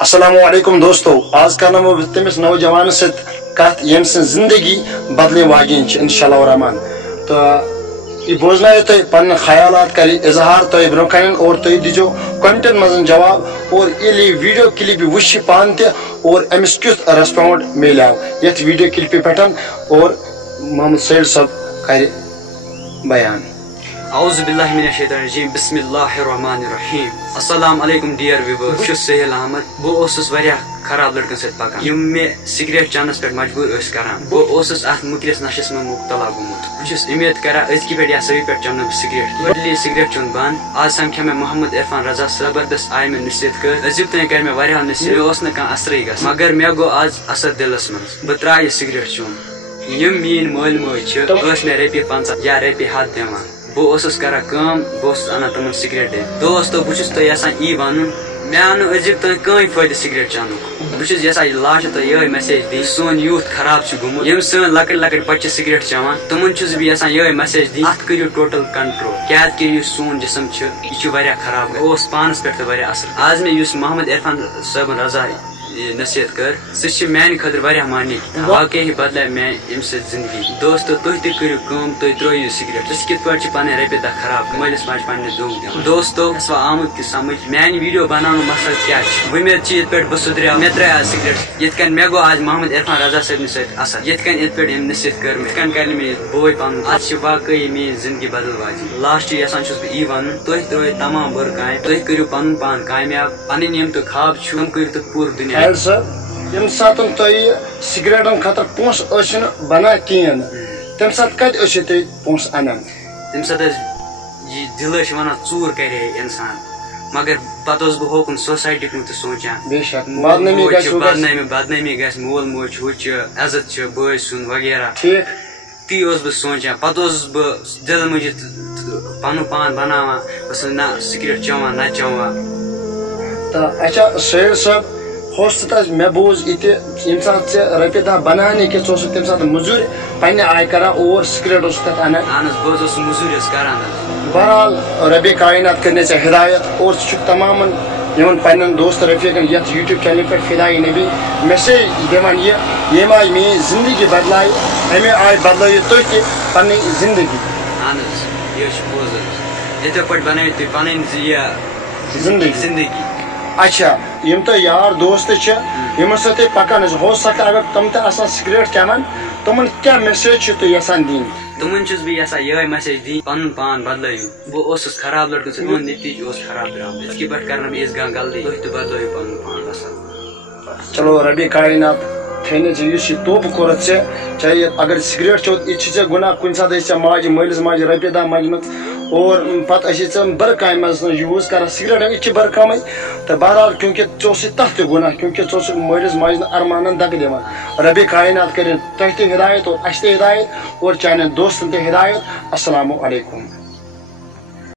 अस्सलामुअलैकुम दोस्तों, आज करना तमिस नौजवान सत यम जिंदगी बदल वागिन इंशाअल्लाह रहमान। तो यह बोजन तुम पन ख्यालात कर इजहार तुम ब्रो कन और तुम दीजो कंटेंट मजन जवाब और ये वीडियो क्लिप वुश पान त और अमिस क्युथ रेस्पॉन्ड मिलाव ये वीडियो क्लिप पे और मोहम्मद सैयद साहब कर बयान। औज़ुबिल्लाहिमिनश्शैतानिर्रजीम बिस्मिल्लाहिर्रहमानिर्रहीम। अस्सलाम अलैकुम डियर व्यूअर्स, बह सहेल अहमद। बह वारिया खराब लड़कन सत पकान यम मे सिगरेट चेनस पे मजबूर करान। बह अत मुकरिस नशस में मुब्तला गोमुत। बह उम्मीद करान अजकि पे या सभी पे चन सिगरेट टोटली सिगरेट चुन बंद। आज समख्या मे मोहम्मद इरफान रजा जबरदस्त आय मे नसीहत कर अजीब तन कर मे वारिया नसीहत मे कह असर ग मगर मे गो आज असर दिलस मन बह त्रा सिगरेट चुन। यम मीन मल मोज मे रपी 50 या रपी 100 दिवान। बह करा कम बह अना तम सिगरेट दोस्तों बह तुम यी वन मे आन अजीब तक कहीं फायदे सिगरेट चेनुक। बह लास्ट तो ये मैसेज दी सोन यूथ खराब गुमुत यम सन लकट लकट बच्चे सिगरेट चेवान तमन बह ये मैसेज दी अत करियो टोटल कंट्रोल क्या सोन जिसम यह खराब पानस पे असर। आज मे मोहम्मद इरफान साहब रजा नसीहत कर सह मान खतर मानी वाकई बदल मे जिंदगी। दोस्तों तुम तु त्रो सिगरेट कित पे पे रपे 10 खराब मलिस माज पे दुख दिवान। दोस्तों आमुद कि समझ मान वीडियो बनाने मकसद क्या उम्मीद पे बह सुधर मे त्रा सिगरेट ये मे गो आज मोहम्मद इरफान रजा साहब सत असर ये पे नसीहत कर ये कर मे बोय पन अत वाकई मे जिंदगी बदल वाजी। लास्ट यसान बह यी वन तुम त्रो तमाम बुर काम तुम करो पन पान कामयाब पन यम तुम ख्वाब तम कर पूर दुनिया यम सात सिगरेटन खतर पोस बना कहें तम सात कत पोस अनान तम सात दिल वन चूर करे इंसान मगर पत बह होकुन सोसाइटी कुन सोचान बदनामी गस मोल मोज हु इज्जत बॉय सुन वगैरह ती बह सोचान पत बह दिल मज पन पान बनावा बस ना सिगरेट चवान ना चवा। तो अच्छा सैयद साहब मे बोज ये रपे 10 बनाने के तम सात मजूर पे आय कर और सिगरेट अनान बह मजूर कर। बहरहाल रबी कायनात करने हिदायत और तमाम पे दोस्त रफीकन ये यूट्यूब चैनल पे फिदाई नबी मैसेज दिवान ये आय मे जिंदगी बदलाय अमे आय बदल तुम पन जिंदगी ये पे बन पन जिंदगी। अच्छा यम तो यार दोस्त यम सत पकान हो सकता अगर तुम सिगरेट चेवान तुमन क्या मैसेज तुम यसान दिन तुमन बह ये मैसेज दी पन पान बदल बह खराब लड़कन सत नतीज खराब द्राम इसके पे कर गलती तुम बदल पन पान बस। चलो रबी कायनात थने तोप कोर चाहे अगर सिगरेट चो यह गुना कुन सात माज मलिस माज रपे 10 मजम और पे बर काम यूज कर सिगरेट यह बर कम। तो बहरहाल क्योंकि तथ गुना क्योंकि मलिस माज अरमान दग दिवान। रबी कायनात कर तुम हिदायत और अस हिदायत और चाहे दोस्तन हिदायत। अस्सलामु अलैकुम।